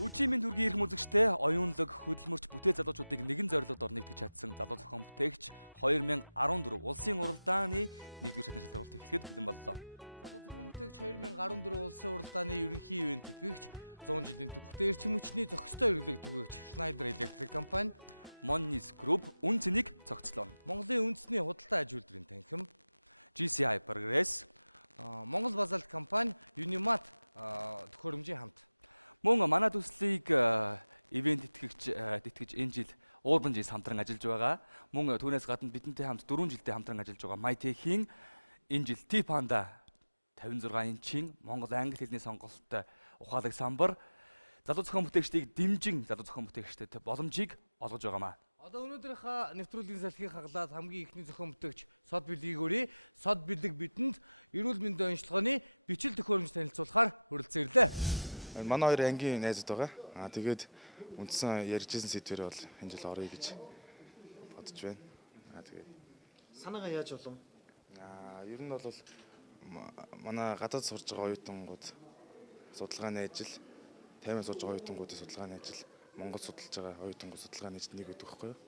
Үчимийн төргийн эрхэм үзэгчтэй оюунлаг хөдөлмөрч бүтээл залуучуудыг нэгэн зорилгод орнигдож чадсан залуу зохион бүтээгч 2014 улсын уралдааны 1-р шатны шалгаруулалт эхлэхэд бэлэн боллоо. Залуу зохион бүтээгч 2014 улсын уралдааны ерөнхий ивент тэтгэгч 100 жилийн төвхтэй эрчим хүчний зохистой эргэлэг түгээгч Schneider Electric компани, Monnis Group үн цэнийг цогцлоо. Монголын үндэсний худалдаа аж үйлдвэрийн танхим, GCI Progress, Монгол Базальт компани, Unimat төхөөрөмжийн хамт. мөн манай төслийг ивент тэтгэгч энэ жил Urban Jazz хамтран ажиллаж байгаа. Мөн түүнээс гадна бидэнтэй хамт 4 жилдээ хамтран ажиллаж байгаа MyTech-ийн энэ жил T-Panda 56 инчийн Монгол англи хэлний сонголттой ухаалаг самбар залуу зохион бүтээгчдийг дэмжин залуу зохион бүтээгчдэд боломжийг олгож байгаамаа. Одоо өнөөдрийнхээ нэвтрүүлгийн салхийг хаглаад хамгийн ихний зохион бүтээгч Сод Бэлгийг Сод Бэлэг бидэнд эрүүл мэндийн онцлогооны бичил төхөөрөмж танилцуулахаар хүрэлцэн ирлээ. Манай хоёр ангийн найзууд байгаа. Тэгээд үндсэн ярьжсэн сэдвэр бол энэ жил орё гэж бодож байна. Тэгээд санаагаа яаж болов? Ер нь бол манай гадаад сурж байгаа оюутангууд судалгааны ажил, таймын сурж байгаа оюутангуудын судалгааны ажил, Монгол судалж байгаа оюутангууд судалгааны ажил нэг гэдэг байхгүй юу?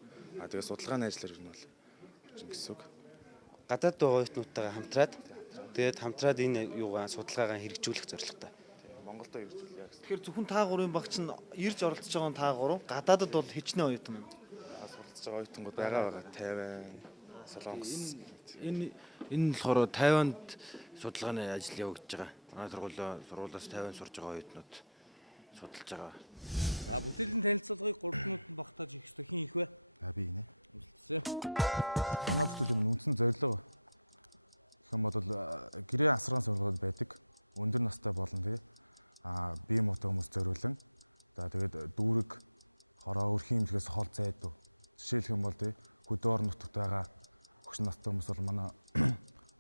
Тэгээд судалгааны ажлаар ер нь бол очин гэсэн үг. Гадаад байгаа оюутнуудтайгаа хамтраад энэ юугаа судалгаагаа хэрэгжүүлэх зорилготой. Монголдо хэрэгжүүлээ гэсэн. Тэгэхээр зөвхөн та гурвын багч нь ирж оролцож байгаа нь та гурав. Гадаадд бол хичнээн оюутан байна. Суралцж байгаа оюутангууд байгаа. Тайван, Солонгос. Энэ болохоор Тайванд судалгааны ажил явагдаж байгаа. Манай сургуулиас Тайванд сурж байгаа оюутнууд судалж байгаа. За бүтээлийн танилцуулгыг 3 минутанд багтааж хийх ёстой. Хин их вэ? Би инэ. Үлдсэн. Манай бүтээлийн үндсэн зорилго гэх юм бол гэрээ асаргаан сургуулиуд байдаг. Өндөр настай болон тий бие муутай хүмүүс зориулан тэгээд дүүрэг хороо өрхийн имлэгээс хол зайдуу. Жишээлх юм бол тий хөдөө орон нутагт байгаа өгш настай хүмүүс бол манай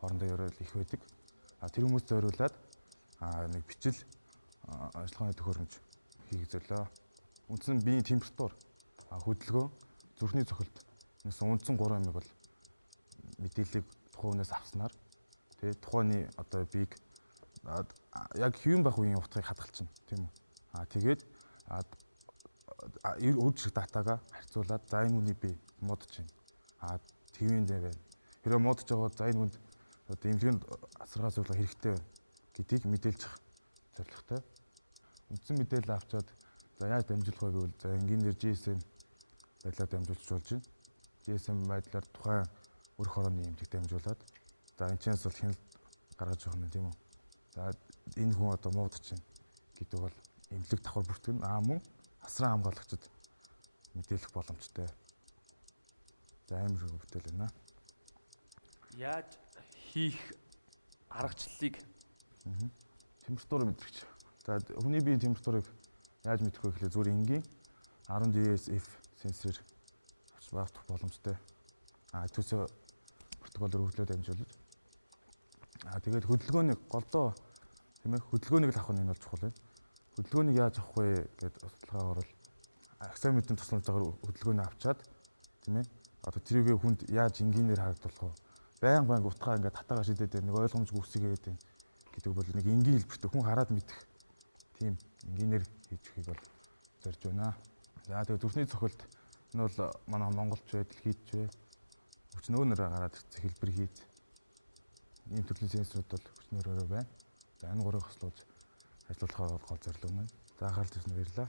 хоорондоо ярил их байдаг. Тэр хүмүүс зориулаад нэг бичил ажиллагааны төхөөрөмж хийх зөвлөө. Үндсэн биеийн температур, хөдөлгөөн, зүрхний цохилт гэсэн үндсэн 3 юмыг бол мэдээллийг тухайн хүнээс авснаар тий тухайны одоо биеийг яг хэвэн байх үеийн утгыг хадгалчихна тийм үү. Тэгээд өөр шиг датагаа харьцуулаад за энэ хүний бие муудаж байна. Твэндээ байна. Хэрэв муудаж байгаа за энэ хүнд одоо эмнэлгийн асаргаа зөвлөгөө хэрэгтэй байна гэдгийг мэдээлж авах зорилготой. Үндсэн мэдээлэл авчаад за яаж дамжуулах вэ гэвэл за энгийнээр GSM байдлаар дамжуулж болж байна. GSM байдлаар тухайн өрх хорооны эмнэлэг дамжуулаад за энэ чэнэс бол хяналт гаргаж өгөх нь тийм үү. За энэ хүн одоо муудаж байна гэдэг бол эмнэлэг давхар бүртгэн мөн асран хамгаалагчид мэдээлэх боломжтой. За амар бүтээл байна. Яаж хийх аргачлалыг температурыг мэдрэгч. За хүний биеийн температурыг яаж мэдэх вэ гэхлээр зүгээр энгийн 10 DSF сенсорээр авч багтах боломжтой. Төсөө протоколоор хөдлөөд дамжуулж. Тэгээд хөдөлгөөнийг голдоо тийм ээ хөдөлгөөнийг л авах нь энэ бол чухал байна. Хөдөлгөөнийг яаж авах вэ гэдэг судалгаагаар бол аксиометрийн тусламжтайгаар хөдөлгөөнийг авчаад тийм ээ одоо тэрийгээ хүнд яаж энгийнээр харагдуулах вэ? Байнга утгаа ингээд татаага шидэд нэг ойлгомжгүй үсгээд байна гэдэг бол нэг энгийн хэлбэртэй хүн хараад мэдэх тийм энгийнээр хийж өгөхийг бол зорж байна. За тэгээд зүрхний цохилт энэ бол манай монголч бай, дэлхийд ч бай. Өчнөөнөр гараад ирсэн хэлбэр хийж ийм төрлийн сенсорууд бол өчнөөрөө байна. За энэ гурван хослууд ажиллуулахаар гол зорилго нь. За анхаарал тавьсан баярлалаа.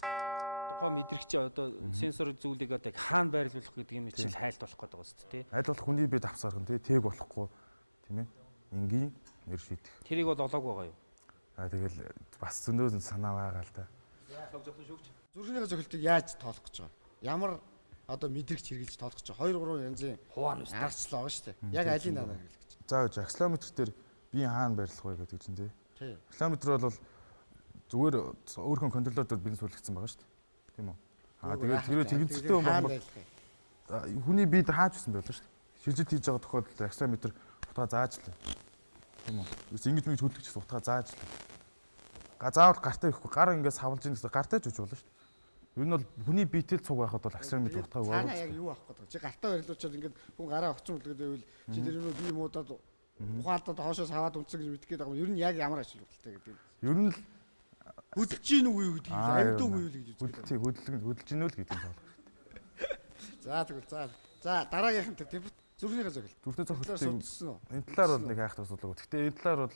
Тухайн мэдрэгч одоо сенсор зүйлийг одоо хаана байрлуулах гэдэг юм чинь хайлт болох гэдэг байна шүү дээ. Аль болох хүний бие давсархан тэг болохгүй тийм ээ. Энгийн нэр шийдэх. Тэрийг бол олоогүй байгаа юу? Тэгэл бас зөндөө санаа байгаа л да. Зүрхнийхээ цохилтыг яаж тоолох гэж байгаа? Ямар одоо мэдрэгч хэрэгжилж тоолох гэж байгаа? 2-3 янзын хуваан үстэй аргачлал байгаа шүү дээ. Яг алийг надад хэлэх гэж. За акселометр дээр биеийн хаана байрлах вэ гэдэг чинь тий. Тий. Акселометр бол зүгээр өөрхөн контроллер дээр бенз үлгсэн байгаа шүү дээ. Тийм үү? Тэгээд тэрөө тэмцэлтэй хүн бол хүний биед хаач байсан байлаа шүү дээ. Шилжилт хийж байгаа тохиолдолд акселометр утгаа зааж л. Тийм үү? Ингэж мэгж хөдөлгөж утгаа зааж л. Заавал гартаа ихгүй гар ингээд савлж ийн гэсэн гартаа ч үгүй болно шүү дээ. Ер нь бол хүний биетэл цуг байхад бол акселометр утгааг өгөө. Цаана яг юу авах гэдэг. Чи гартаа барилуучаад ингээд хүн гараа огцон үлдгээд байвал чи тэр юу бие муудаад ухаалтад хоошоос хаваад унтсан гэж мэдгээд байгаа юм. Ер нь яг ямар ажил үйлдэлтэй гэдэг. Ер нь л Хөдөлж гин үгүй юу гэдгийг амьд үгүй юу гэж үздэг. Хөдөлж гинөө л гэдэг юм байна. За тэгвэл за дараагийнх нь зүрхнийхээ зохиол. Зүрхний зохиолтыг судалсан уу? энэ талаар бол нэг хайхтар судалгаа. Гэхдээ энэ талаар бол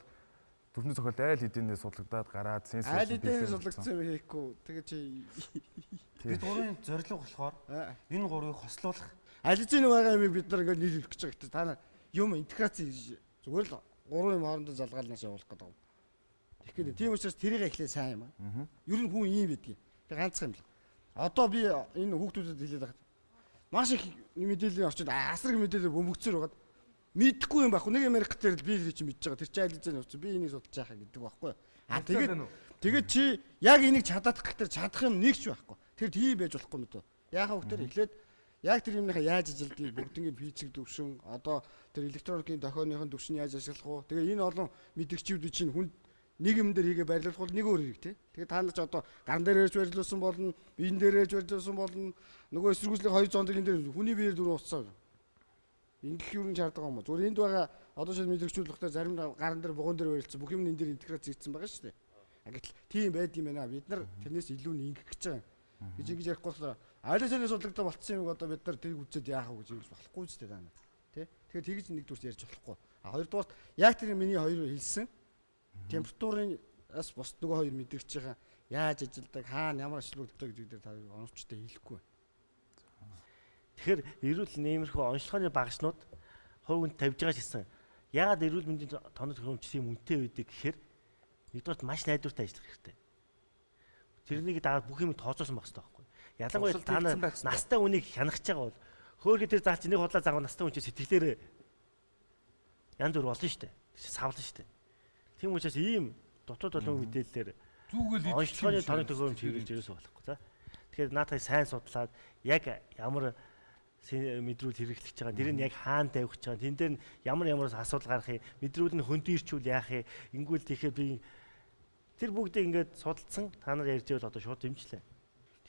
зүрхний зохиолт айл хэдийнээ судлагдаад гараад сенсор Айл хэдийн судлагдсан юм хийхгүй. Тэгээ чи Бид гурвын зорилго болохоор энэ гурвыг хослуулах. аль хэзээ байгаа юм бид нар ингээд нийлүүлэх гэж байгаа. Гэхдээ та нар юм интеграц зүгээр л гурвын хоорондоо залгаалнаас явуулах гэдэг юм. Тэгэхээр тийм учраас тэрийг эхлээ сайн юм аа. Ер нь хүн ийм байдгийг. Тэг ганцхан юм л. Одоо би энэ хүүхдүүдэд хэлээд байгаа. Маш их мэдээллийн орчинд асар их мэдээлэл бөмбөгцөр байгаад мэдхгүй юм байхгүй. Нэг Америк дээр л би тэр чинь мэдж байгаа. Тэр чинь аль хэзээ нууц би энийг судалж яхаа гэдэг байхгүй. Тэгээд чи яг энийг чадах гэхдээ чадах юм нэг ч байхгүй. Тэр тийм байж болохгүй мэт. Яахаа хөхтөр эхлээд яг тэр юмныхаа яаж ажилдгийг бүгднийг физик төвшин одоо тэр электроникийн дохионыхон төвшин яаж ашиглах уу. Тэгээ энэ олон мэдрэгчүүд чинь хүн нэг юм дээр хийгээ барилуулах бол нэг өөр хэрэг тий. Тэгээ та нар ч одоо ган дээр ээж барилуулсан болно, биен дээр ээж барилуулсан болно. Нөгөө эсэргүүцлийн 2 зондрын дээр хүний биеэр дөрөв уцаа. Ингэх юм шаарддаг юм уу? Зүгээр энд байгаа одоо шил мэдрэгчүүд багтаа зарим гарын дээр бугуун дээр барилсан бүх юм энэ дээр интеграц хийгдсэн байгаа шүү дээ. Гэтэл тийм байд юм байна. Бид нар тэрнээс илүү ингэх гэж байгаа. Гэж ингэж ярихгүй болохоор айлсаны судлагдаа болцсон юм одоо бид нар тэрийг үзээд яах вэ гэж ингэж болохгүй ч дээ даа. Тэ? Тэгэхээр тэгж нэгдүгээр ярьж болохгүй. А хоёрдугаар яг тэр миний хоёр хэлсэн температурын бас бос нөгөө хоёр мэдрэгч байгаа яаж ажилдаг, хаана ямар ажилуулдаг гэдэг дээр та оновчтой хэлэхгүй. Тэгэхээр эрүүл нэмэрхүү онцлогооны багшнууд хувь хүнд тавьж байгаа гэсэн. Яагаад эрүүл мэндийн тоног төхөөрөмж тийм үнэтэй байдаг гэхээр нэгдүгээр маш найдвартай ажиллах хэрэгтэй. Тэрнийг дагаад бүх юм тооцоосон байх хэрэгтэй байхгүй. Ялангуяа та настай үнийг хянах гэж байгаа бол хөөхөд тэр заач нэг худлаа загав настай хүн чинь сэтгэлээр янз бүр болно шүү дээ. Савлан шүү дээ. Тийм учраас ийм дотоод болон мэдээлэлээр Зүгэл онцлогооны тоног төхөөрөмж хэрэгжилж ерөөсөө болохгүй за. Тэгэхээр наадхыг сайн судлаад яг ямар мэдрүүл хэрэглэж байгаа. Тэр нь яг хаана тавих гэж байгаа. Тэн дээр нь ямар асуудал гарах юм. Мэдрүүл нь хөндөрчүүл яах юм. Ингүүл тэгэхээр би тэр бүгдийг ингээд судалсан та нар ярьж байвал одоо шууд дэмжлээ.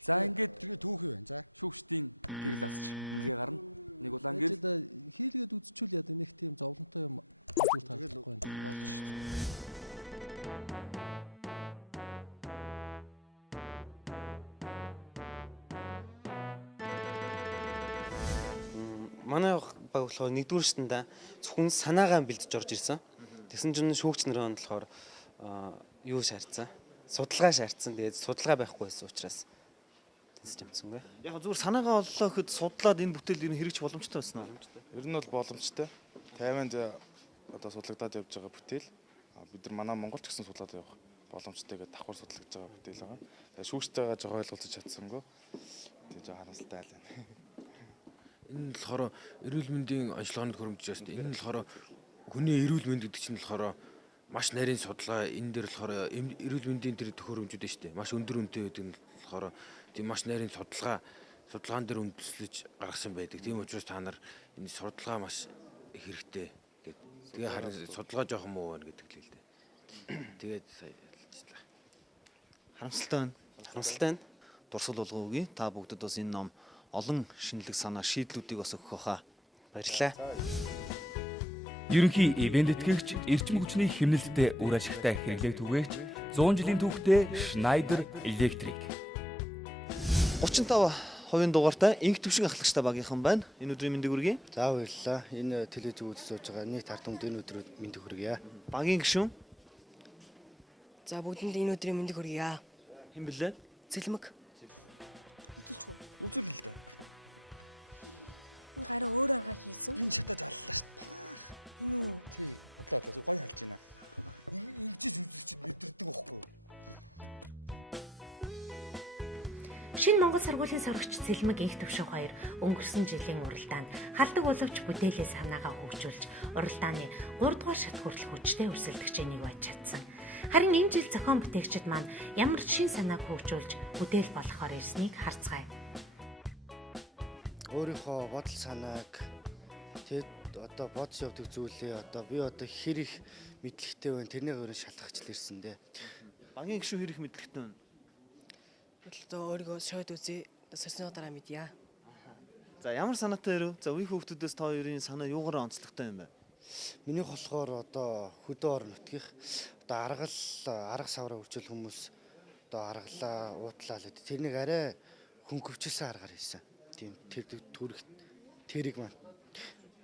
За ингээд Тэгээ түүх юу вэ? За. шүүгчдийн гэрэл асч ингээ гарна. Нэг улаан гэрэл. Хийлгээд үзчихвэл яа нэг тийм зовлонтой юм зүгээр таахгүй байна. Болно шүү дээ. Манай баг болохоор нэгдүгээр шатанда зөвхөн санаагаа бэлдэж орж ирсэн. Тэгсэн чинь шүүгч нарын болохоор юу шаардсан? Судалгаа шаардсан. Тэгээд судалгаа байхгүй байсан учраас тэгж юмсангүй. Яг зүгээр санаагаа оллоо гэхэд судлаад энэ бүтээл ер нь хэрэгж боломжтой байсан уу? Ер нь бол боломжтой. 50-нд одоо судлагдаад явж байгаа бүтээл. Бид нар манай Монголч гэсэн судлаад явах боломжтой гэдэг давхар судлагдж байгаа бүтээл байгаа. Тэгээ шүүгчтэйгээ жоо ойлголцож чадсангүй. Тэгээ жоо харамсалтай л байна. Энэ болохоор эрүүл мэндийн онцлогоонд хөрөмжөөс энэ нь болохоор хүний эрүүл мэнд гэдэг чинь болохоор маш нарийн судалгаа энэ дээр болохоор эрүүл мэндийн тэр төхөөрөмжүүд нь шүү дээ. Маш өндөр үнэтэй байдаг нь болохоор тийм маш нарийн судалгаан дээр үндэслэж гаргасан байдаг. Тийм учраас та нар энэ судалгаа маш хэрэгтэй гэдэг. Тэгээ харин судалгаа жоох юм уу байна гэдэг л дээ. Тэгээд сая ялцлаа. Харамсалтай байна. Харамсалтай байна. Дурсгал болгоогүй. Та бүгдэд бас энэ ном олон шинэлэг санаа шийдлүүдийг бас өгөх хаа. Баярлалаа. Ерөнхий ивент тэтгэгч эрчим хүчний хэмнэлтэд үр ашигтай хэрэглээг түгээгч 100 жилийн түүхтэй Schneider Electric 35% дугаартай инх төвшин ахлагчтай багийнхан байна. Энэ өдрийн мэндийг хүргэе. За баярлалаа. Энэ телевизээр үзэж байгаа нийт ард түмэнд энэ өдрөд мэндийг хүргэе. Багийн гишүүн За бүгдэнд энэ өдрийн мэндийг хүргэе. хэн блэ? Цэлмэг. Үзүүлчихв. үзүүл л дээ. Энэ гараа өөр аргаар хийсэн. Энэ шатаж аллаа шүү дээ. Энэ үү? Тий. Одлоо гоё халж байна. Ингэж үзэгчд мэдэрдэг байхгүй юу? Шинэ Монгол сургуулийн сурагч Цэлмэг инх төвшин 2 өнгөрсөн жилийн уралдаанд халдаг боловч бүтээлээ санаагаа хөгжүүлж уралдааны 3 дугаар шат хүртэл хүчтэй өрсөлдөгчийн нэг байж чадсан. Харин энэ жил зохион бүтээгчид маань ямар шин санааг хөгжүүлж бүтээл болохоор ирснийг харцгаая. Өөрийнхөө бодол санааг тэгэд одоо бодож явдаг зүйлээ одоо би одоо хэр их мэдлэгтэй байна тэрнийг өөрөө шалгахч л ирсэн дээ. Багийн гишүүн хэр их мэдлэгтэй байна? Одоо өөрийгөө шойд үзье. Сосны дараа мэдье. За ямар санаатай ирв? За үеийн хүүхдүүдээс та хоёрын санаа юугаар онцлогтой юм бэ? Минийх болохоор одоо хөдөө орон нутгих одоо арга савраа үржил хүмүүс одоо аргалаа, уутлаа л тэрнийг арай хөнгөвчлсэн аргаар хийсэн. Тийм тэр тэрийг маань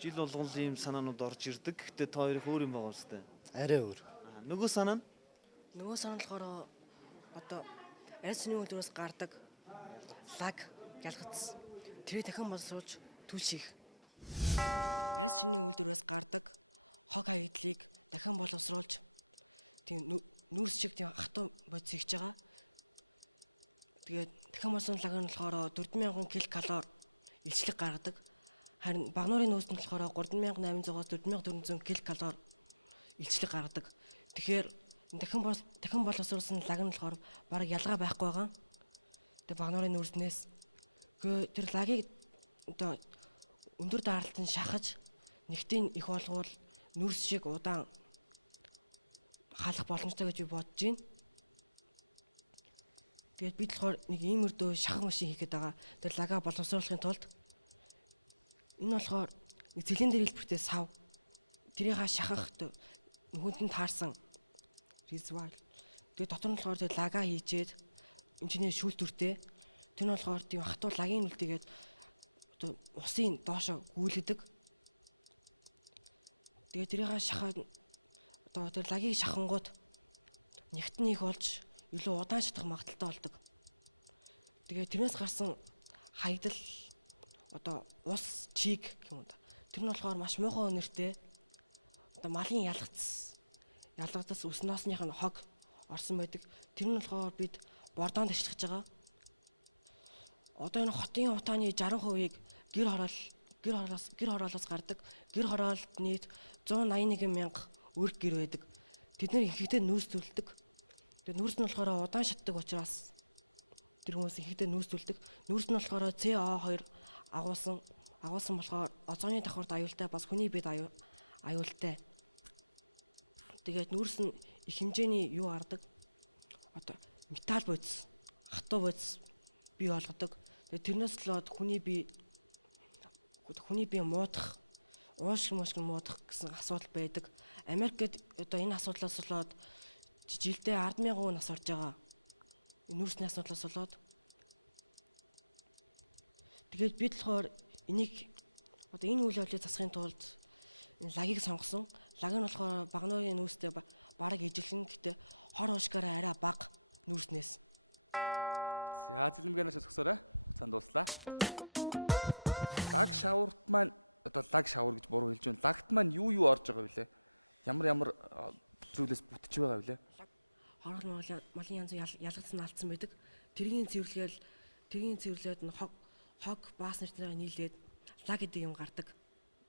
Жил болгон л ийм санаанууд орж ирдэг. Гэхдээ та хоёрын өөр юм байгаа үстэй. арай өөр. Нөгөө санаа нь Нөгөө санаа болохоор одоо арьс цэний үйлдвэрээс гардаг лаг ялгац. Тэрийг дахин боловсруулж түлших. Арьс цэний үйлдвэрээс гардаг хог хаягдлыг дахин боловсруулж тийм нүүрс шиг тийм хатуу бодис хийж байгаа. Тэгээд дахин болсон лаг нь болохоор 4000 ккал илчлэг гаргадаг. Харин багнуурын нөөц нь болохоор 3800-аас 4400 ккал илчлэг гаргадаг. Тэгэхээр дахин боловсруулсан лаг нь болохоор бараг ялгаа байхгүй байгаа. Тэгээд багнуурын нөөцнээс тэр лагийг одоо өндөр даралтанд шахаж нэгтийн их болгоул нүүрс шиг удаан халах боломжтой гэж би бодож байна. Тэгээд бид болохоор нэг ийм өрдөө шахах машин хийхэд байгаа. Тэр лагаа боловсруулахын тулд энэ болохоор нэг цилиндр хэлбэртэй сав. Тэрийг шахах хүнд нь таарсан резервуар. Тэгээд дотор нь болохоор тэр лагаа хийжээд энэний шүүлтүртэй. Тэр нь болохоор тийм хатуу лагийн үлдээгээд одоо усын доошо гүйлгэдэг. Тэгээд тэрийг шахаад одоо тэр лагийг шахангууд нягт нь их болж илүү удаан шатах магадaltaй болдог. Тэгээд тэрнээс гарсан хаягдал одоо ус чиг гэх юм да. Тэр нь болохоор маш муухай өнөртэй. Одоо малын ялгадас өснөөснийх нь хог орсон байдаг. Тэр нь болохоор бид бордоонд ашиглаж байгаа. Одоо энэ хотын утааны 60%-ийг гэр хороолоос гардаг. Гэр хороолд нийт 181 мянга өрг гэр байдаг. Тэд нэр ихэнхдээ нүүрс төлдөг. Тэгээд нүүрс нь болохоор удаан шатдаг учраас тэр хүмүүс ихэнхдээ нүүрс төлдөг. Нүүрс нь болохоор CO2 агуулсан болохоор озоны давхарт аюултай бас хүний биед аюултай. Тэгээд нүүрс нь их хэмжээний юу ардаг? Одоо металл бодис, хатуу бодис бий болгодог. Тэгээд тэрнээс болоод хүний бие муудах, уушгин муудах гэсэн асуудал байдаг. Америкт одоо энэ асуудлаас болоод жилдээ 10,000 хүн нас орж байгаа. Нүүрсний асуудлаас болоод тэгээд бид болохоор энийг одоо энэ үйл явдлыг засахын тулд энэ лагийг сонгосон. Лаг нь болохоор багнуурын нүүрстэй бараг ижилхэн гэтээ хор уушгаараа арай бага нүүрснээс. За зэлмгэнээс төгсөөрэй. Цанд дуслаа. Lag шаварт маань одоо lag шавар гэж буруу хэлж байна. Лагт маань юу орж байгаа вэ? Ямар зүйлээс бүтэж байгаа вэ? Хорол малын янз ялгацсан алдсан байдаг. Тэргийн цэвэрлээд нь хог баас нэртэй нийлээд лаг гэдэг юм гардаг.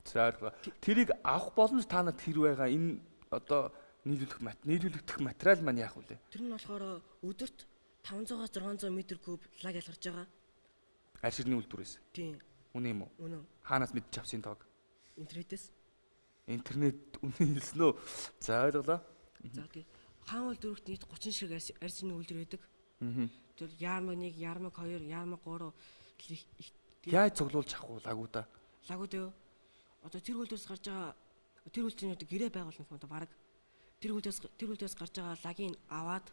За тэрийг авах боломж та нарт хэр байгаа? Энэ одоо нийлүүлэгдэх материал маань яах вэ? Тэр нь болохоор өдөрт 500-аас 600 м3 лаг ялгарч байгаа. Аль ширний үйлдвэрээс? Тийм. Үнэ юм уу? Үнэ. Хаанаас мэдчих авсан тоог? Интернетээс. Интернет үнэ хэлсэн үү? За ойлголоо. За тийм. Хаан үйлдвэрт нийт 30 шиг арьс цэний үйлдвэр байдаг. Тэр ярмаг 1, ярмаг 2, ярмаг 3 яаж цуглуулж авах вэ лагуудаа? Лагууд юу? Одоо тэр үйлдвэрээс гарч байгаа тэр үйлдвэрийн одоо гэрээ байгуулна юм одоо баг. Тэр үйлдвэрээс гарч байгаа лагийг аваад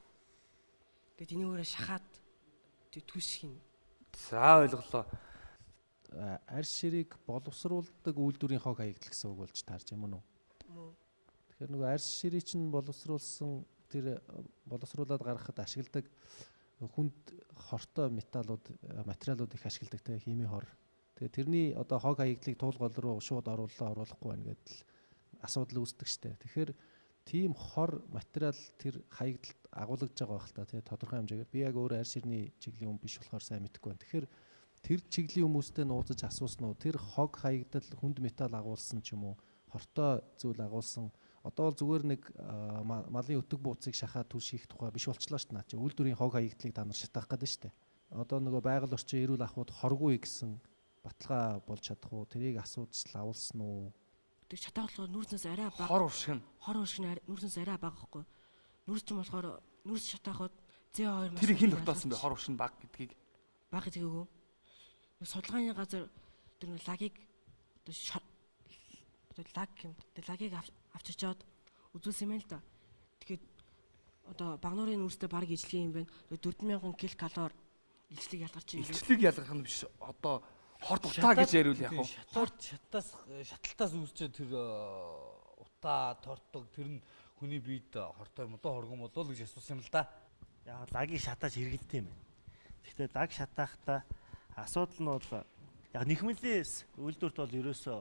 тэгээд энийг өөрөө шахаад тэг түших юм. За ойлголоо. Арьс ширийг боловсруулдаг үйлдвэрийн хог хаягдал гэсэн үг болж таарч юм уу? Мөн. Тэгэхээр нөгөө арьс ширийг чинь боловсруулсан тэр боловсруулад гаргахад ашигладаг хүнд хортой материалууд их ашигладаг те химийн хор. Тэгээ тэрний одоо хог хаягдлыг туулгол руу шууд оруулахгүй байна гэдэг асуудал үүсдэг штэ. Тэгэхээр тийм хор материал тэр хаягдалд агуулгаж байгаа байх л та тий тодорхой хэмжээгээр би яг өөрөө арьс ширний чиглэлийн хүн биш болохоор сайн мэдэхгүй байна. Тэгэхээр тэр чиглэлийн хүмүүстэй нууцж асуусан уу? Тэр хог хаягдал хүнд металл агуулсан ч юм уу? Хортой зүйл агуулсан. Одоо бол зүгээр нэг малын өтөг бууцыг шахаад түших тухай биш болчлоо шүү дээ. Наа чи үйлдвэрийн хог хаягдлыг та нар шатаах гэдэг шүү дээ. Одоо нөгөө байгаль орчин эрүүл ахуйд хоргүй гэсэн баталгаа болж чадах уу? Тэрийг асуудал авуулсан уу? Тэг шатаа болохоор нүүрснээс арай бага. Хор уршиг нүүрснээс арай бага гэхгүй. Нүүрс ч юм болохоор нүүрс шатаахад CO2 Тэр хин тогтоосон бэ? Хор уршиг бага гэдгийг. Бага гэдгийг үү? Судалгааны газар тэр лагийг лагийг авчирчаад үзүүлсэн юм л да. Тэгэхээр одоо багнуурын үүрстэй баг ижлэг юм байна. 4000 ккал ижлэг ялгарч юм байна. Ижлэг ялгах нь биш. Одоо хорт утаа гэж яриул яг уу. Шаталтаас үүсчээ тэр утаа тортог тэр нь хүний биед хортой юм уу хоргон болоо л гэж асуусан юм л да. Яг лагийг шатааж хэрэгэлтэй юм байна. Гэхдээ лаг шатаахта асуудал нь бол яг нэхмэлээс үйлдвэрт бол ерөөсөө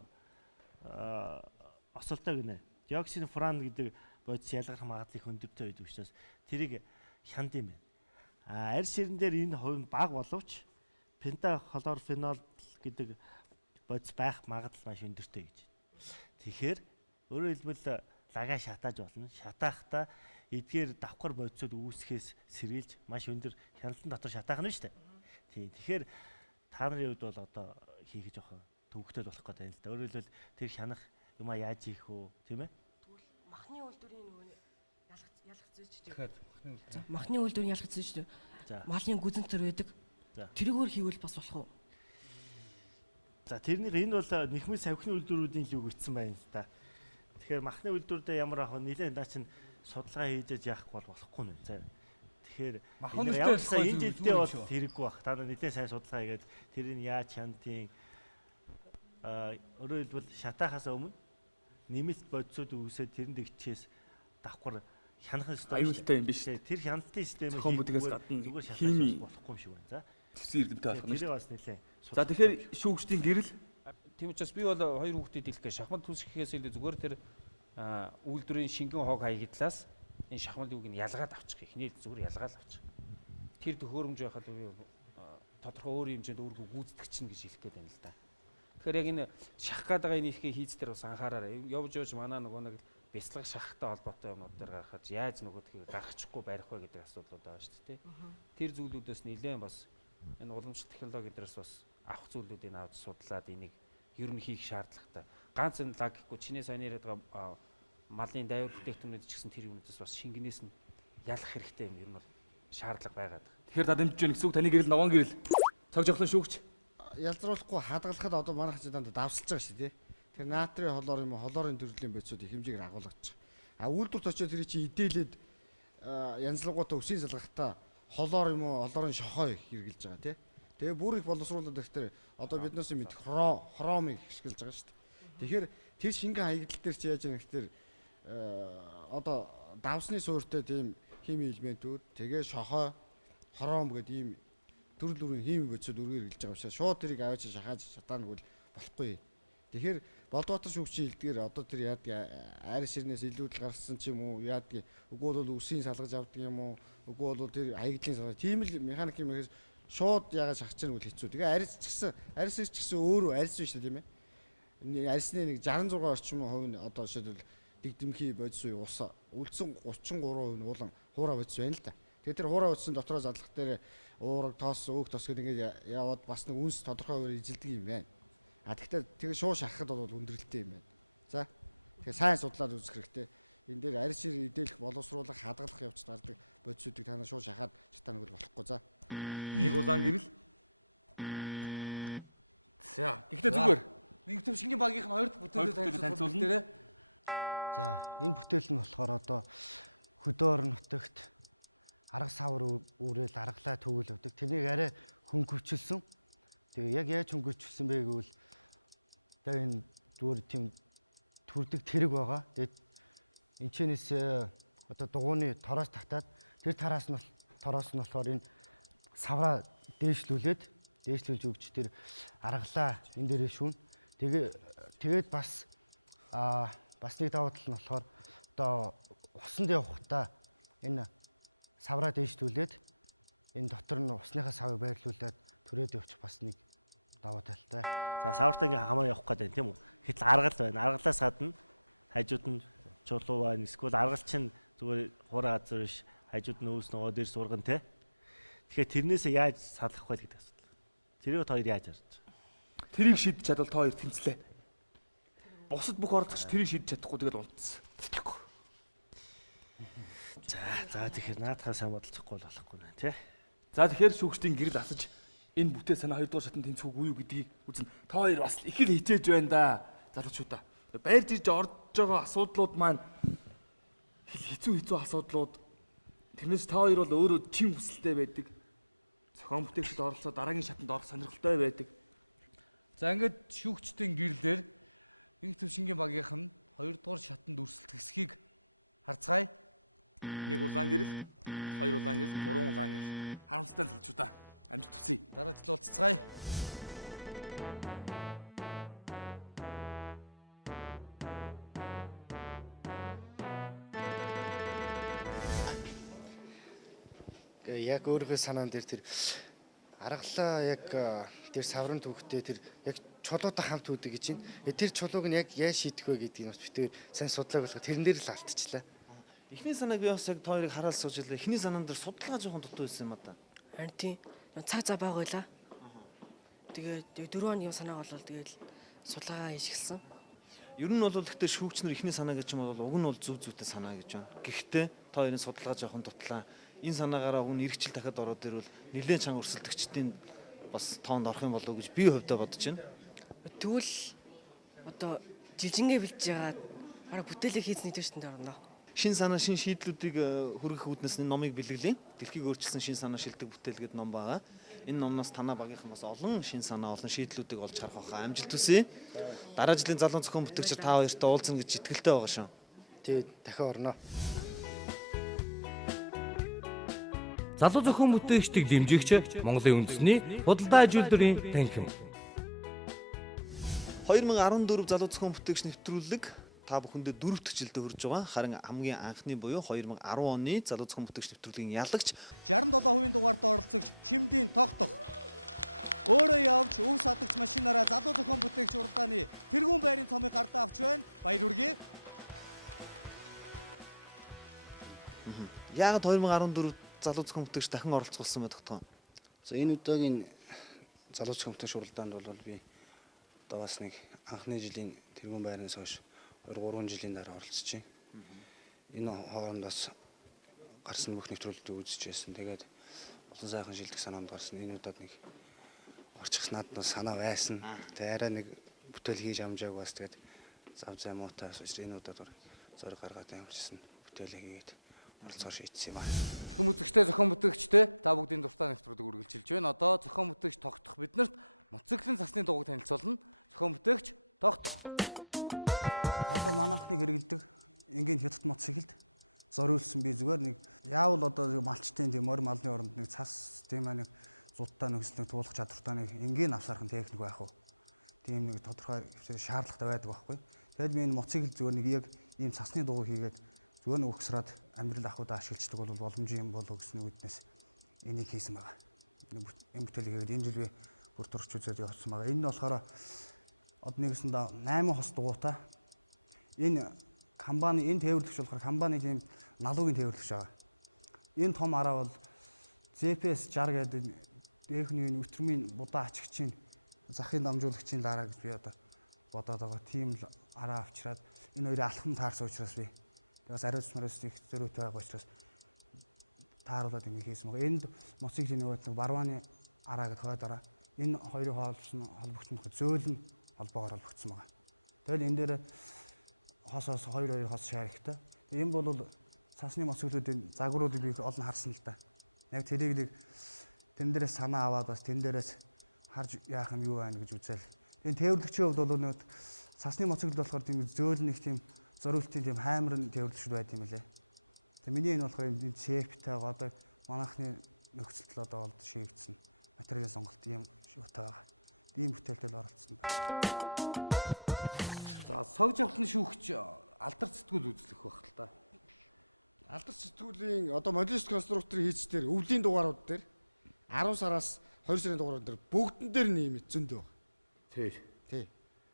осолтой гинэ. Диоксин фуран гэдэг бодис ялгарх магадлал өндөртэй байдаг учраас тэрийг хянд юм байна. Арьс ширэн дээр энэ хувь нь бага боловч пентахлорфенол гэдэг бодис байх магадлал маш өндөртэй гэж. Тэгэхээр өөрөөр хэлбэл лагаа шатааж болно. Шатаахта эдгээр давхар бодисууд үүсгэхээс сэргийлж маш өндөр хяналтан дотор шатаах нь шүү дээ. Тий. Тэгэхээр та нарын хувьд бол одоо хийх жоохон төвөгтэй болох гэдэг юм л да. Өөрөөр хэлбэл тэр хянах юмаа яаж хийх вэ, тийм ээ? Тэгвэл махны үйлдвэрийн нөгөө ялгцээж Тэгэхээр махны үйлдвэрийн ялгцээж малын гүзэн төр байдаг. Тэрүүгээр хийвэл бас болох уу? За тэрнийх энэ бол нэхмэл савхины үйлдвэрүүдийн л үг өгсөн байна л да. Тэгэхээр махны үйлдвэрдээ ямар ах вэ? Нилээн наа чин судалгаа хийж яах бол болохгүй нэ. За. Тэгэхээр явуулсан энэ жилдээ бол хэрэггүй баг. Та нар нилээн сайн судалгаа хийгээд тэрийг яаж хянтын өөрөөр хэлбэл шатаахаас өмнө нэмэлт бодисууд үүсээд тэрэнд ичээс давхар хянах систем аюултай юм биш. Тэр хяналтын системийг зохион бүтээс гадна зүгээр шатааж болохгүй юм шиг байна. За. Тэсвэр эрдэмтэй болох нь. Тэр бас нилээн. За тэгэхээр шүүгчдийн гэрэл Тийм учраас би бол хоёр хүүхдэд хэлэх гэж шахмал түүсгэхээс илүү зүгээр тэр үйлдвэрийн шингэн хог хаягдлаас энэ шахмалын үгийг ялгаад авчих. Эхний зүгээр ялгаад авчих. Тэр төхөөрөмж байхад тодорхой өөр хэмжээнд өөргөө гүйцэтгэх чинь гэж хэлэх гээд байна л да. Тэгэхээр яг энэ шах гэдэг энэ ихээ хийц дээр бас анхаараарай. Явж манаа нөгөө нэг бяцлах шахтай холбоотой юмнууд дээр гаргахад яаж нөгөө тхийг гаргачихгүй барих вэ гэдэг асуудлууд байгаа шүү дээ. Тэр зүйлүүдээс нэлээд бас энэ уламжлалт технологи дээрээс бас авах зүйлүүдийг авч судлаад энийг ер нь хийх шаардлагатай. Ганц энэ лаг гэхгүй чиний сайн яриад байгаа малын дайвар бүтээгдэхүүнүүд ч гэсэн тэр юмнуудаас бас шингэнээс нь ялах хэрэгтэй юм ер нь бол шаардлага байгаад. Тэгэхээр та дэмжиж байна гэсэн үг таны гэрэл ногоон гэрэл цог жохлон шүүгч ялзруулахгүй хадгалахад одоо манайх ч дандаа давсалж байгаа шүү дээ. Тэр натрийн холоор юм уу холоорын төрлийн бодисууд их хэмжээгээр агуулгач. Үйлдвэрт очиод тэр чинь идээлээд янзлагуудаа өсийн салгахтаа холоор юм уу холоорын шохоо хэрглэж байгаа тий. Тэгээ бүр их боловсруулаад ихтэй одоо биднээс мэд хромыг ашиглаж байгаа шүү дээ. Тэгэхээр тэр шингэн хаягдал дээр чи яаж яах гэхээр одоо давсны суурьтай тийм хими элементүүд тэгээ шохоо хром гэдэг ийм төрөл бүрийн хими бодисууд үргээр хэлж байгаа учраас шууд тэрийг аваач шахааж шатаана гэвэл болохгүй. Тэгэхээр Болдбаатар шүүгчийн хэлдгээр одоо тэр яадаг арьс ширнээс илүүдэл гарсан ч юм уу яадаг үгүй бол үсийн салгаж авдаг юм уу үгүй бол тэр хаягдлын салгаж тийм л механик юм гэхээс шууд ягаад шахаж чана үл хэцүү. Тэгээ арьс ч гэсэн өөрөө арьс биш тийм ээ. Арьсны нэг 66 орчим хувь нь одоо жишээлбэл дэгдэмхий бодис уу ус үлдсэн 33% нь уулан хуура бодис байна л да. Тэгээ тэр хуура бодисын дотроо задлах дээр уураг тоос өөх тос гэдэг ингээд яваад бас нэг үнс тодорхой хуваар ижилдэг юм байна. Тэгэхдээ тэгээ шууд шахахад бол өндөрлөлттэй юм байна. За. Тэгээ сайн судлаад үзэх хэрэгтэй. Энэ дээр арьс шир идэлэх боловсруулах хадгалах явц гардаг бодисуудыг та нар шууд шахаад шатаана гэвэл болохгүй. За. Нэг улаан гэрэл. За. Гэхдээ зүгээр. Нэг төв шингийн багийнх нь хоёр бүтээлээ танилцуулна. За, энэ бүтээл нь болохоор одоо хөдөө орон нутагт арга савар үүрэл аргалаа төгөл өгдөг. Тэрнийг арай хөнгөвчлсөн. Тэгээ яг яаж хөнгөвчлсөн бэ гэвэл одоо энэ зүгээр тийм төрдөг тэрэг байгаа. Тэгээд энэчнээс одоо дугууны тороос татаад тэр тороос нь болохоор энэ савраа дээшлүүлж өгч тэр аргалаа энэ дээрээ шүүн. Тэгээд бас нэг давуу тал нь болохоор одоо усанд явахдаа энэ савраа дээшлүүлээд энэ дотор нь усныхаа савыг байрлуулад түрээд явчих бас нэг давуу талтай. За савртаа ингээ хамаа явах гэдэг тийм үү? Гэтэл аргал байна. Аргалаас гадна хажууд нь чулуу байна. Эсвэл аргал чинь зүгээр хураа газар биш. Хажууд нь өөс нөгөө дээр сурган те. Тэгэхээр тэрнээсээ яаж салах вэ гэдэг асуудал. Тэрийг хоёр яаж харж байна? Тэрийг шийдэж чадвал та хоёр тэнцлээ. Бусад бүх оролцогч тэрийг шийдэж чадахгүй тэгэл унтсан. За тэгэхээр наадхаа сайн бодолцохгүй болохгүй нэ тий. За тэгэхээр шүүгчдийн гэрэл асаж энэ бүтээл санаа 2 дугаар шатнд тэнцвэг үү гэдгийг үзнэ. Та хоёр бас их л хичээж байна да. Залуучуудаа. Байрж ирж орж байгаа асуудлууд маань хэцүү асуудлууд. Тэрнээс та хоёр бол өөрөө тийм хүсэлтэй байдаг. Зохион бүтээгчд оролцоо дараагийн шатанд орох сонирхолтой байдаг. За ингээд шүүгчдийн гэрлэлээр Инх төвшингийн багийнх нь 2 дугаар шатанд өрсөлдөхсгийг харцгаая. 1 улаан гэрэл, 2 улаан гэрэл, 3 улаан гэрэл. Харамсалтай л хэлж удаа. Амжилт хүсье. Дараа жил уулзцгаая. Яг өөрийнхөө санаан дээр тэр аргалаа яг тэр саврын төвхтэй тэр яг чулуутай хамт үүдэг гэж байна. Тэр чулууг нь яг яаж шийдэх вэ гэдгийг бас битээр сайн судлааг болох тэрэн дээр л алдчихлаа. Эхний санааг би бас яг та хоёрыг хараал сууж илээ. Эхний санаан дээр судалгаа жоохон дутуу байсан юм а да. Харин тийм цаг зав байгуулаа. Тэгээд 4 оны санааг бол тэгээд судалгаа хийчихсэн. Ер нь бол гэхдээ шүүгчнэр эхний санаа гэж юм бол уг нь бол зөв зүйтэй санаа гэж байна. Гэхдээ та хоёрын судалгаа жоохон дутлаа. Энэ санаагаараа уг нь эргэжил дахиад ороод ирвэл нэлээд чанга өрсөлдөгчдийн бас тоонд орох юм болов уу гэж би хувьдаа бодож байна. Тэгвэл одоо жилжингээ бэлдэж байгаа арга бүтээлээ хийцний төвшөнд орно. Шин санаа, шин шийдлүүдийг хүргэх үүднээс энэ номыг бэлгэлээ. Дэлхийг өөрчилсөн шин санаа шилдэг бүтээл гэдэг ном байгаа. Энэ номноос танаа багийнхан бас олон шин санаа, олон шийдлүүдийг олж харах байхаа. Амжилт хүсье. Дараа жилийн залуу зохион бүтээгчид та хоёртой уулзна гэж итгэлтэй байгаа шүү. Тэгээд дахин орно. Залуу зохион бүтээгчдийг дэмжигч Монголын үндэсний худалдаа аж үйлдвэрийн танхим. 2014 залуу зохион бүтээгч нэвтрүүлэг та бүхэндээ 4 дахь жилдээ хүрж байгаа. Харин хамгийн анхны буюу 2010 оны залуу зохион бүтээгч нэвтрүүлгийн ялагч 67% дугаартаа оролцогч Чимдийн тогтох. Өөрөө явж өв садагч машинаараа залуу зохион бүтээгч уралдааны тэргүүн байрын цомыг гартаа авч байна. Баяр хүргэе. Яагаад 2014 залуу зохион бүтээгч дахин оролцуулсан байдаг тоо? За энэ удаагийн залуу зохион бүтээгч уралдаанд бол би одоо бас нэг анхны жилийн тэргүүн байрнаас хойш 2-3 жилийн дараа оролцож байна. Энэ хооронд бас гарсан бүх нэвтрүүлгүүдийг үзэж байсан. Тэгээд олон сайхан шилдэг санаанд гарсан. Энэ удаад нэг орчих надад санаа байсан. Тэгээд арай нэг бүтээл хийж амжааг бас тэгээд зав зай муутай учраас энэ удаад зориг гаргаад ямарчсан бүтээлээ хийгээд оролцоор шийдсэн юм аа. Зохион бүтээгчтэй зохион бүтээгчтэй та бүгдийн дуртай нэвтрүүлэг үргэлжилж байна. Одоо зохион бүтээгч тогтох биднэрт мотоциклын цасны дугуйг танилцуулна. Зохион бүтээгч тогтох. Одоо манайхныг хэрэгэлдэг энгийн хятад мотоциклд зориулсан би зүгээр нэг яавал одоо малчтын тийм морь малны оронд нэг цас тийм нэг зудтай нөхцөлийг туулах чадвартай нэг энгийн авсархан техник байх уу. Тийм нэг тодорхой шаардлагатай байдаг байхгүй. Тэгэд би энэ мотоцикл зүгээр нэг яг ийм цасны дугуй хийгээд зүгээр нэг өгсраад амьдрал ахуйдаа ашиглаждаг бол боломжийн юм болов гэсний үднээс энийг хийсэн байгаа. Энэ бүтээлийг хийгээд энэ жил би бүр турч үзээд явуулсан байгаа. Энэ нь болохоор од нэгэсэндээ 8 хос дугуйтай. Энэ камбаны энэ тээвэрлэгч болохоор камбаны тийм налуугийн тээвэрлэгч байгаа. Энэ том араа бол GPS 60 гэдэг дээхний өтрмийн будаа ачигчийн захын дамжуулагчийн лараа гэж би одоо бодоод байгаа. Тийм араа авчираад энэ хоёрын алхам таарсан учраас би бас ариус мариус их зөрүүтэй байгаа учраас тааруулаад ингэ хийсэн байгаа. Энд мотоциклийн нөгөө барвааны араа гэдэг хойд араа. Энэ хоёрын холбогдсон зөөлн холбоогоор холбогдсон байгаа. Тэгэл энэ дээр хосоос 2 хос шаарихтай. Энэ бол цасны мотоциклүүдийн загваруудыг би олон харсан л да. Яг тэрийг нэг тэн дээрээс санаа аваад бас тэн дээрээс харж яах юм юу байна гэж үзэл. Энэ тээвэрлэгчийн хувьд бол нэг цасны мотоцикл болохоор тийм зөөлн их тийм зориултын тийм хаймар тээвэрлэгчд байт юм лээ. Тэгээ миний энэ болохоор энэ шейптэй одоо манайхны нөхцөлд одоо олд шийгдсэн материалын сонголт ийм шүүтэй байгаа. Ийм бүтээлтэй оролцсон байна. За согж автны шүүгч алдар сэтгүүл үзлэх байх л та. Алдар сэтгүүлийн одоо модулист конструкторын хийцээр өвлийн дугаарууд дээр 10 сараас 2 сарын дугаарууд дээр бүгдэн дээр нэмэт зөндөө байна. Тий.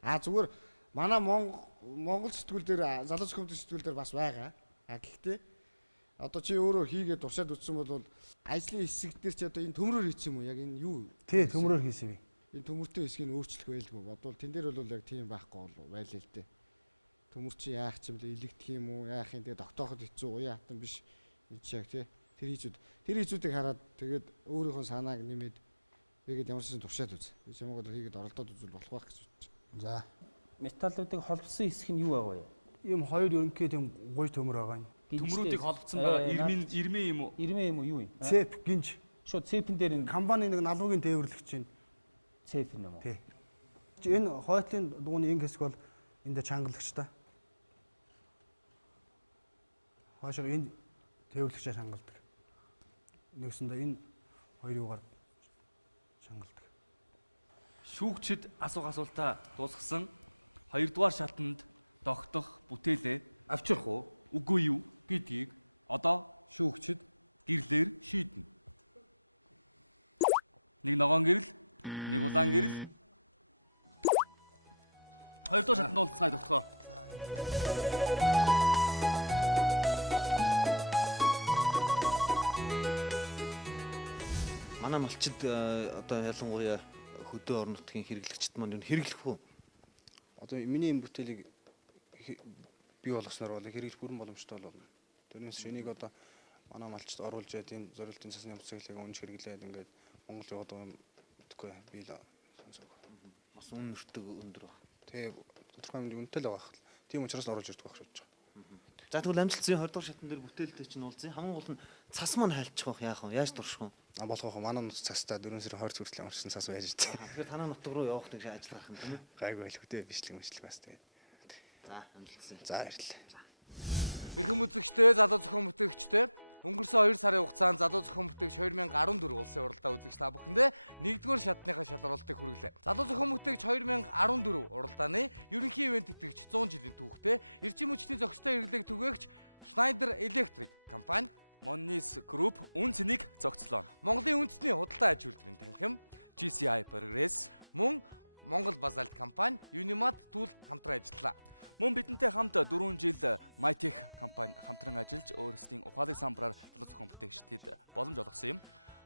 Зүгээр манай Монгол сэтгүүл дээр залуу зохион бүтээгч сэтгүүл дээр бас байгаа. Гэхдээ одоо чи өөрөө хийгээд туршаад үзсэн бол ажлын хэсэг дээр чи одоо энэ төмрөөр хийсэн юм уу? Яг энэ юу? Тий, төмрөөр хийсэн би. Энэ төмөртэй хэсгийг өөрчлөх байлгүй бодвол тэн дээр бол яг тийм байхгүй байлээ л дээ. Төмөр чи яах ч юм бэ? Илэгдэх юм уу? Яах юм? Тэгээ тогтооход хэцүү уян хатан биш. Энд яг тий. Тэр хийцүүдийг хараад тэгээд өөрийнхөө санааг нэмээд тэгээд ямар ч юм туршаад үз. Би чамайг бол хийгээд оролдоод үзвэл болох байх гэж бодчих. За. Металлуудыг холбосон хэсэг нь юу байгаа вэ? Ийм хоёр ерөнхий тийм гуй төмөр байгаа юм. төмрүүдийг холбоцсон байгаа ирмээ юм уу? Ирмээ юм уу юу юм? Цеп гинж. Шууд цепэн дээр нь Компани нэг налуугийн тээвэрлэгч байна. цеп юм уу? Тий. Энэ хойтлын дугууны инг хэсэг бол энд чангалагч та. Хойшоо энэ тээвэрлэгчээр хангалдаг. Нэгсэндээ энэ хоёр юугаар чангалдаг. Шүүгчид асуух асуултаа дуусгасан. 2-р шатанд тогтох бүтээлээ Авчрах уу? үгүй юу гэдгийг одоо Шүүгчид гэрлэр шийднэ. Нэг ногоон гэрэл, нэг улаан гэрэл. 2-р шатанд уулзцай тогтгоо. Манай малчид одоо ялангуяа хөдөө орон нутгийн хэрэглэгчд маань юу хэрэглэх үү? Одоо миний энэ бүтээлийг бий болгосноор бол хэрэглэх бүрэн боломжтой болно. Тэрнээс шинийг одоо манай малчд оруулж яад энэ зорилтын цасны ямцгийг унж хэрэглээд ингээд Монгол яваад байгаа юм гэдэггүй би л сонсог. Бас үнэртэг өндөр баг. Тэг тодорхой хэмжээний үнэтэй л байгаа хэл. Тийм учраас л оруулж ирдэг байх шууд. За тэгвэл амжилтсан 20 дугаар шатн дээр бүтээлтэй чинь уулзъя. Хамгийн гол нь цас маань хайлчих واخ яах вэ? Яаж дурших вэ? Болох байх. Манай нутаг цастаа 4 сарын 20 хүртэл амарсан цас байж дээ. Тэгэхээр танаа нутаг руу явах нэг ажиллах юм тийм үү? Гайгүй байлгүй бичлэг бас тэгээд. За амжилтсан. За баярлалаа. Эрхэм үзэгчтэй, залуу зохион бүтээгчтэй өнгөрсөн 2 сарын хугацаанд залуу зохион бүтээгч 2014 улсын уралдаа үзэгч та бүхэндээ 1-р шатныхаа шалралтыг хүргэлээ. Залуу зохион бүтээгч 2014 уралдааны ерөнхий ивент итгэгч 100 жилийн түүхтэй эрчим хүчний зохистой хэрэглээг түгээгч Schneider Electric компани, Monnis Group үн цэнийг зохицлоо. Монголын үндэсний худалдаа аж үйлдвэрийн танхим, GCI Progress мөн Монгол Базальт компани, Unimat Tool хамтран ажиллалаа. Мөн бидэнтэй хамт 4 жил MyTech компани хамтран ажиллаж өөрсдийн ухаалаг самбараар залуу зохион бүтээгчдэд боломж олгосон юм.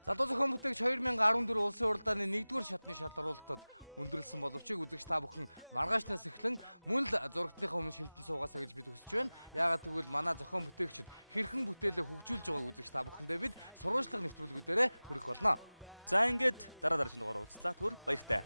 Залуу зохион бүтээгч 2014 улсын уралдааны 1-р шатны шалралтад өндөрлсөн боловч үзэгч та бүхэн маргаашнаас эхлэн мөн л зурагтныхаа өмнө шимтэн суугаасаа гэж бид хүсэж байна. Яагаад гэвэл манай зохион бүтээгчид хэрхэн бүтээлээ хөгжүүлж байгааг үзэгч та бүхэндээ бид сурвалжлага нэвтрүүлгүүдээрээ хүргэх болно. За ингээд дараагийн дугаар уулзлаа. Түр баяртай.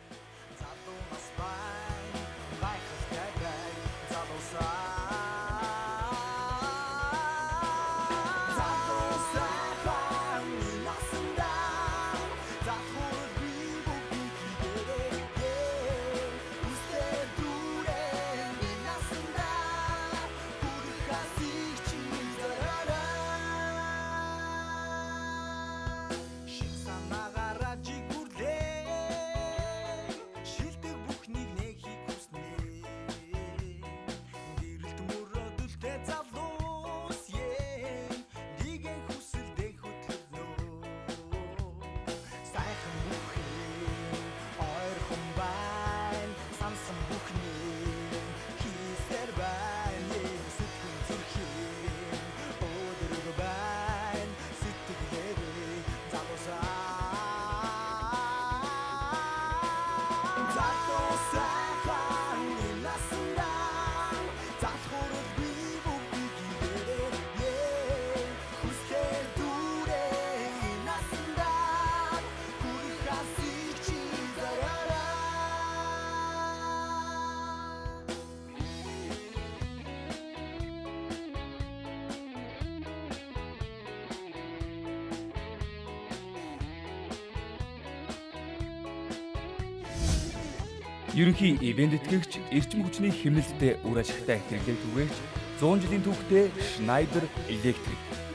Ерөнхий ивент итгэгч эрчим хүчний хэмнэлттэй үр ашигтай хэрэглээ түгээгч 100 жилийн түүхтэй Schneider Electric